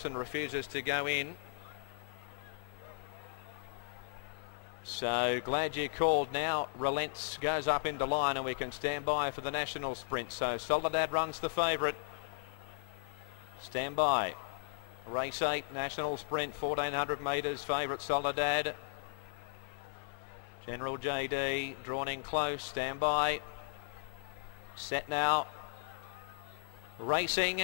stops and refuses to go in. So Glad You Called now relents, goes up into line, and we can stand by for the national sprint. So Soledad runs the favourite. Stand by. Race 8, national sprint, 1400 metres, favourite Soledad. General JD drawn in close, stand by. Set now. Racing.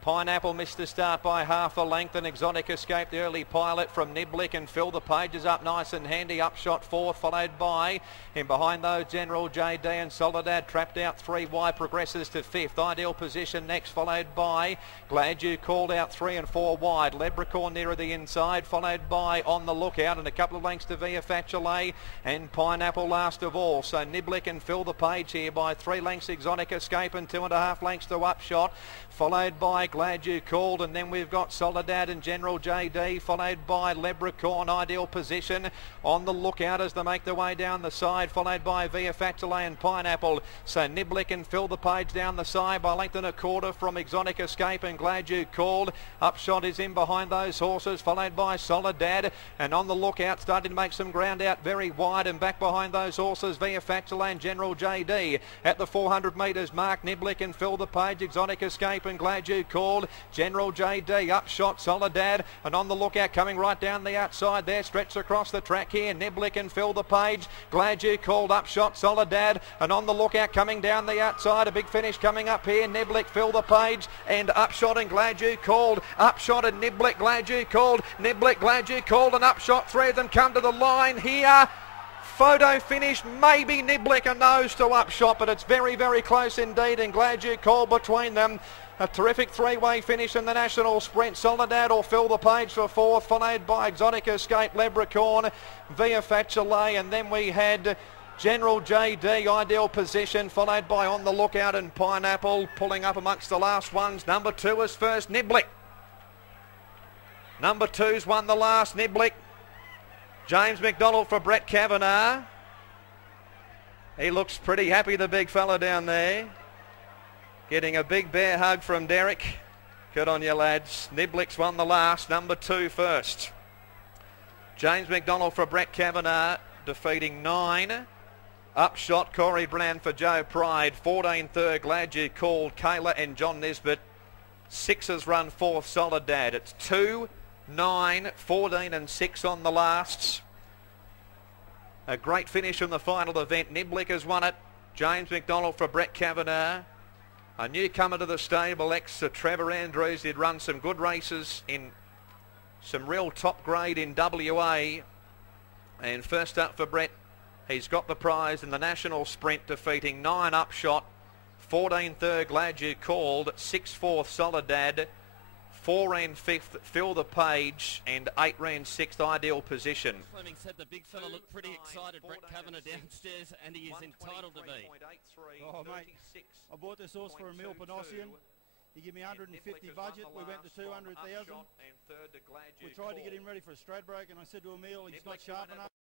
Pineapple missed the start by half a length, and Exotic escaped the early pilot from Niblick, and Phil the Page is up nice and handy, upshot fourth, followed by, in behind those, General JD and Soledad trapped out 3 wide, progresses to 5th. Ideal Position next, followed by Glad You Called out 3 and 4 wide. Leprechaun nearer the inside, followed by On the Lookout, and a couple of lengths to Via Facile and Pineapple last of all. So Niblick and Phil the Page here by 3 lengths, Exotic Escape, and 2.5 lengths to Upshot, followed by Glad You Called, and then we've got Soledad and General JD, followed by Leprechaun. Ideal Position, On the Lookout as they make their way down the side, followed by Via Facile and Pineapple. So Niblick and Phil the Page down the side by length and a quarter from Exotic Escape and Glad You Called. Upshot is in behind those horses, followed by Soledad, and On the Lookout starting to make some ground out very wide, and back behind those horses Via Facile and General JD. At the 400 metres mark, Niblick and Phil the Page, Exotic Escape and Glad You Called. General JD, Upshot, Soledad, and On the Lookout coming right down the outside there, stretched across the track here. Niblick and Phil the Page, Glad You Called, Upshot, Soledad, and On the Lookout coming down the outside. A big finish coming up here. Niblick, Phil the Page, and Upshot and Glad You Called. Upshot and Niblick, Glad You Called. Niblick, Glad You Called, and Upshot. 3 of them come to the line here. Photo finish, maybe Niblick a nose to Upshot, but it's very, very close indeed, and Glad You Called between them. A terrific 3-way finish in the national sprint. Soledad or Phil the Page for 4th, followed by Exotic Escape, Leprechaun, Via Facile, and then we had General JD, Ideal Position, followed by On the Lookout and Pineapple, pulling up amongst the last ones. Number 2 is first, Niblick. Number 2's won the last, Niblick. James McDonald for Brett Kavanagh. He looks pretty happy, the big fella down there. Getting a big bear hug from Derek. Good on you, lads. Niblick's won the last. Number 2 first. James McDonald for Brett Kavanagh, defeating 9. Upshot, Corey Brand for Joe Pride. 14 third, Glad You Called, Kayla and John Nisbet. 6 run 4th, Soledad. It's 2, 9, 14 and 6 on the lasts. A great finish in the final event. Niblick has won it. James McDonald for Brett Kavanagh. A newcomer to the stable, Trevor Andrews, did run some good races in some real top grade in WA. And first up for Brett, he's got the prize in the national sprint, defeating 9 Upshot, 14 third, Glad You Called, 6 fourth, Soledad, 4 ran 5th, Phil the Page, and 8 ran 6th, Ideal Position. Fleming said the big fella looked pretty excited. Brett Kavanagh downstairs, and he is entitled to be. Oh, mate, I bought this horse for Emil Panossian. He gave me 150 budget. We went to 200,000. We tried to get him ready for a straight break, and I said to Emil, he's not sharp enough.